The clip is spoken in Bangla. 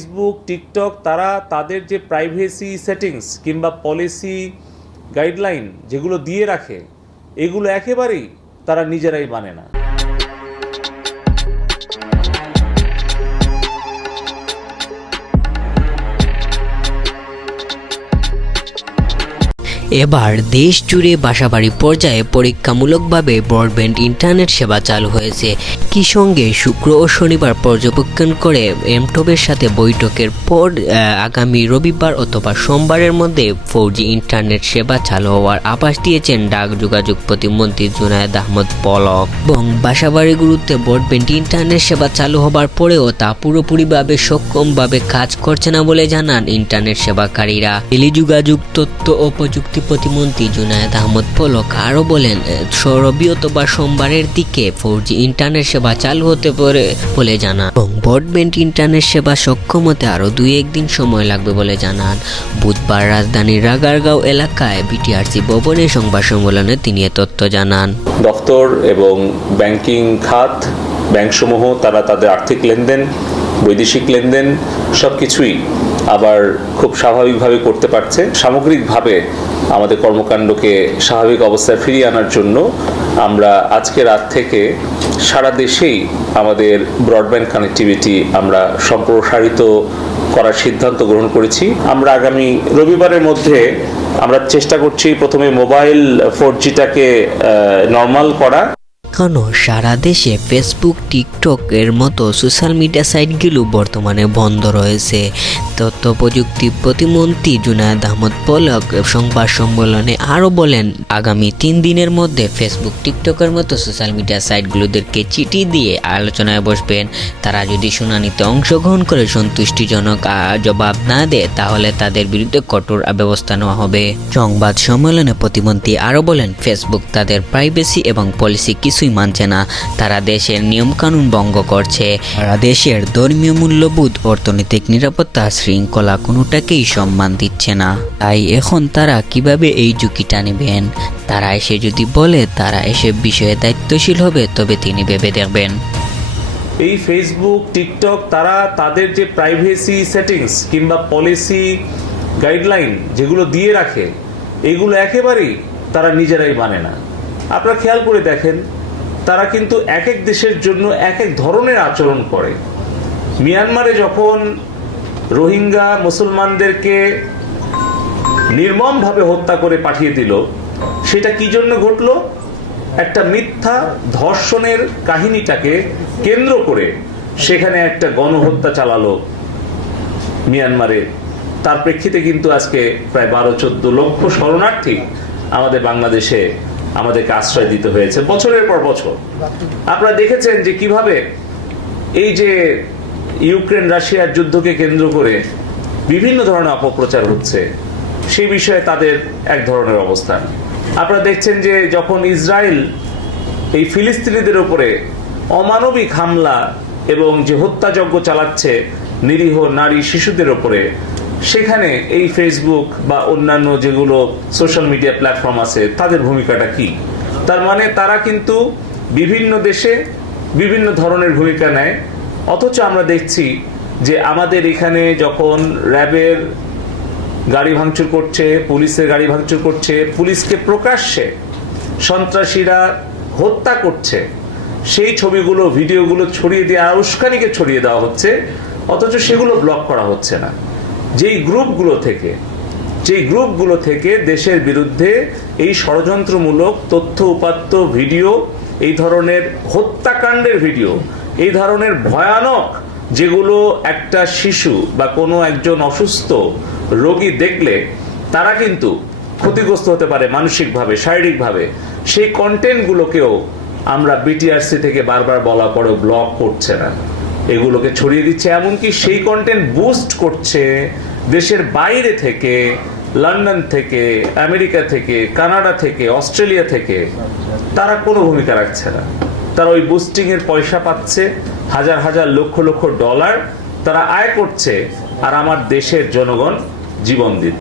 ফেসবুক টিকটক তারা তাদের যে প্রাইভেসি সেটিংস কিংবা পলিসি গাইডলাইন যেগুলো দিয়ে রাখে, এগুলো একেবারেই তারা নিজেরাই মানে না। এবার দেশ জুড়ে বাসাবাড়ি পর্যায়ে পরীক্ষামূলকভাবে ব্রডব্যান্ড ইন্টারনেট সেবা চালু হয়েছে। কি সঙ্গে শুক্র ও শনিবার পর্যবেক্ষণ করে এমটবের সাথে বৈঠকের পর আগামী রবিবার অথবা সোমবারের মধ্যে ফোর ইন্টারনেট সেবা চালু হওয়ার আভাস দিয়েছেন ডাক যোগাযোগ প্রতিমন্ত্রী জুনায়েদ আহমদ পলক। এবং বাসাবাড়িগুলোতে ব্রডব্যান্ড ইন্টারনেট সেবা চালু হবার পরেও তা পুরোপুরিভাবে সক্ষমভাবে কাজ করছে না বলে জানান ইন্টারনেট সেবাকারীরা। টেলিযোগাযোগ, তথ্য ও প্রযুক্তি প্রতিমন্ত্রী জুনায়েদ আহমদ পলক আরও বলেন রবি অথবা সোমবারের দিকে ফোর ইন্টারনেট সেবা চালু হতে পারে বলে জানান। এবং ব্রডব্যান্ড ইন্টারনেট সেবা সক্ষম হতে আরও দুই একদিন সময় লাগবে বলে জানান। বুধবার রাজধানীর রাগারগাঁও এলাকায় বিটিআরসি ভবনে সংবাদ সম্মেলনে তিনি এ তথ্য জানান। দফতর এবং ব্যাংকিং খাত, ব্যাংকসমূহ, তারা তাদের আর্থিক লেনদেন, বৈদেশিক লেনদেন সব কিছুই আবার খুব স্বাভাবিকভাবে করতে পারছে। সামগ্রিকভাবে আমাদের কর্মকাণ্ডকে স্বাভাবিক অবস্থায় ফিরিয়ে আনার জন্য আমরা আজকে রাত থেকে সারা দেশেই আমাদের ব্রডব্যান্ড কানেক্টিভিটি আমরা সম্প্রসারিত করার সিদ্ধান্ত গ্রহণ করেছি। আমরা আগামী রবিবারের মধ্যে আমরা চেষ্টা করছি প্রথমে মোবাইল ফোর জিটাকে নর্মাল করা। কেন সারা দেশে ফেসবুক টিকটক এর মতো সোশ্যাল মিডিয়া সাইটগুলো বর্তমানে বন্ধ রয়েছে। তথ্য প্রযুক্তি প্রতিমন্ত্রী জুনায়দ আহমদ পলক সংবাদ সম্মেলনে আরও বলেন, আগামী তিন দিনের মধ্যে ফেসবুক, টিকটকের মতো সোশ্যাল মিডিয়া সাইটগুলোদেরকে চিঠি দিয়ে আলোচনায় বসবেন। তারা যদি শুনানিতে অংশগ্রহণ করে সন্তুষ্টিজনক জবাব না দেয়, তাহলে তাদের বিরুদ্ধে কঠোর ব্যবস্থা নেওয়া হবে। সংবাদ সম্মেলনে প্রতিমন্ত্রী আরও বলেন, ফেসবুক তাদের প্রাইভেসি এবং পলিসি কিছুই মানছে না। তারা দেশের নিয়মকানুন ভঙ্গ করছে। তারা দেশের ধর্মীয় মূল্যবোধ, অর্থনৈতিক নিরাপত্তা শৃঙ্খলা কোনোটাকেই সম্মান দিচ্ছে না। তাই এখন তারা কীভাবে এই ঝুঁকিটা নেবেন? তারা এসে যদি বলে, তারা এসে বিষয়ে দায়িত্বশীল হবে, তবে তিনি ভেবে দেখবেন। এই ফেসবুক টিকটক তারা তাদের যে প্রাইভেসি সেটিংস কিংবা পলিসি গাইডলাইন যেগুলো দিয়ে রাখে, এগুলো একেবারেই তারা নিজেরাই মানে না। আপনারা খেয়াল করে দেখেন, তারা কিন্তু এক এক দেশের জন্য এক এক ধরনের আচরণ করে। মিয়ানমারে যখন রোহিঙ্গা মুসলমানদেরকে নির্মমভাবে হত্যা করে পাঠিয়ে দিল। সেটা কি জন্য ঘটলো? একটা মিথ্যা ধর্ষণের কাহিনীটাকে কেন্দ্র করে সেখানে একটা গণহত্যা চালালো মিয়ানমারে। তার প্রেক্ষিতে কিন্তু আজকে প্রায় বারো চোদ্দ লক্ষ শরণার্থী আমাদের বাংলাদেশে আমাদেরকে আশ্রয় দিতে হয়েছে বছরের পর বছর। আপনারা দেখেছেন যে কীভাবে এই যে ইউক্রেন রাশিয়ার যুদ্ধকে কেন্দ্র করে বিভিন্ন ধরনের অপপ্রচার হচ্ছে। সেই বিষয়ে তাদের এক ধরনের অবস্থান। আপনারা দেখছেন যে যখন ইসরায়েল এই ফিলিস্তিনিদের উপরে অমানবিক হামলা এবং যে হত্যাযজ্ঞ চালাচ্ছে নিরীহ নারী শিশুদের ওপরে সেখানে এই ফেসবুক বা অন্যান্য যেগুলো সোশ্যাল মিডিয়া প্ল্যাটফর্ম আছে, তাদের ভূমিকাটা কি? তার মানে তারা কিন্তু বিভিন্ন দেশে বিভিন্ন ধরনের ভূমিকা নেয়। অথচ আমরা দেখছি যে আমাদের এখানে যখন র্যাবের গাড়ি ভাঙচুর করছে, পুলিশের গাড়ি ভাঙচুর করছে, পুলিশকে প্রকাশ্যে সন্ত্রাসীরা হত্যা করছে, সেই ছবিগুলো, ভিডিওগুলো ছড়িয়ে দিয়ে আর উস্কানিকে ছড়িয়ে দেওয়া হচ্ছে, অথচ সেগুলো ব্লক করা হচ্ছে না। যেই গ্রুপগুলো থেকে, যেই গ্রুপগুলো থেকে দেশের বিরুদ্ধে এই ষড়যন্ত্রমূলক তথ্য, উপাত্ত, ভিডিও, এই ধরনের হত্যাকাণ্ডের ভিডিও এই ধরনের ভয়ানক যেগুলো একটা শিশু বা কোনো একজন অসুস্থ রোগী দেখলে, তারা কিন্তু ক্ষতিগ্রস্ত হতে পারে মানসিকভাবে, শারীরিকভাবে। সেই কন্টেন্টগুলোকেও আমরা বিটিআরসি থেকে বারবার বলা পরেও ব্লক করছে না। এগুলোকে ছড়িয়ে দিচ্ছে। এমনকি সেই কন্টেন্ট বুস্ট করছে দেশের বাইরে থেকে, লন্ডন থেকে, আমেরিকা থেকে, কানাডা থেকে, অস্ট্রেলিয়া থেকে। তারা কোনো ভূমিকা রাখছে না। তারা ওই বুস্টিং এর পয়সা পাচ্ছে, হাজার হাজার লক্ষ লক্ষ ডলার তারা আয় করছে আর আমার দেশের জনগণ জীবন দিচ্ছে।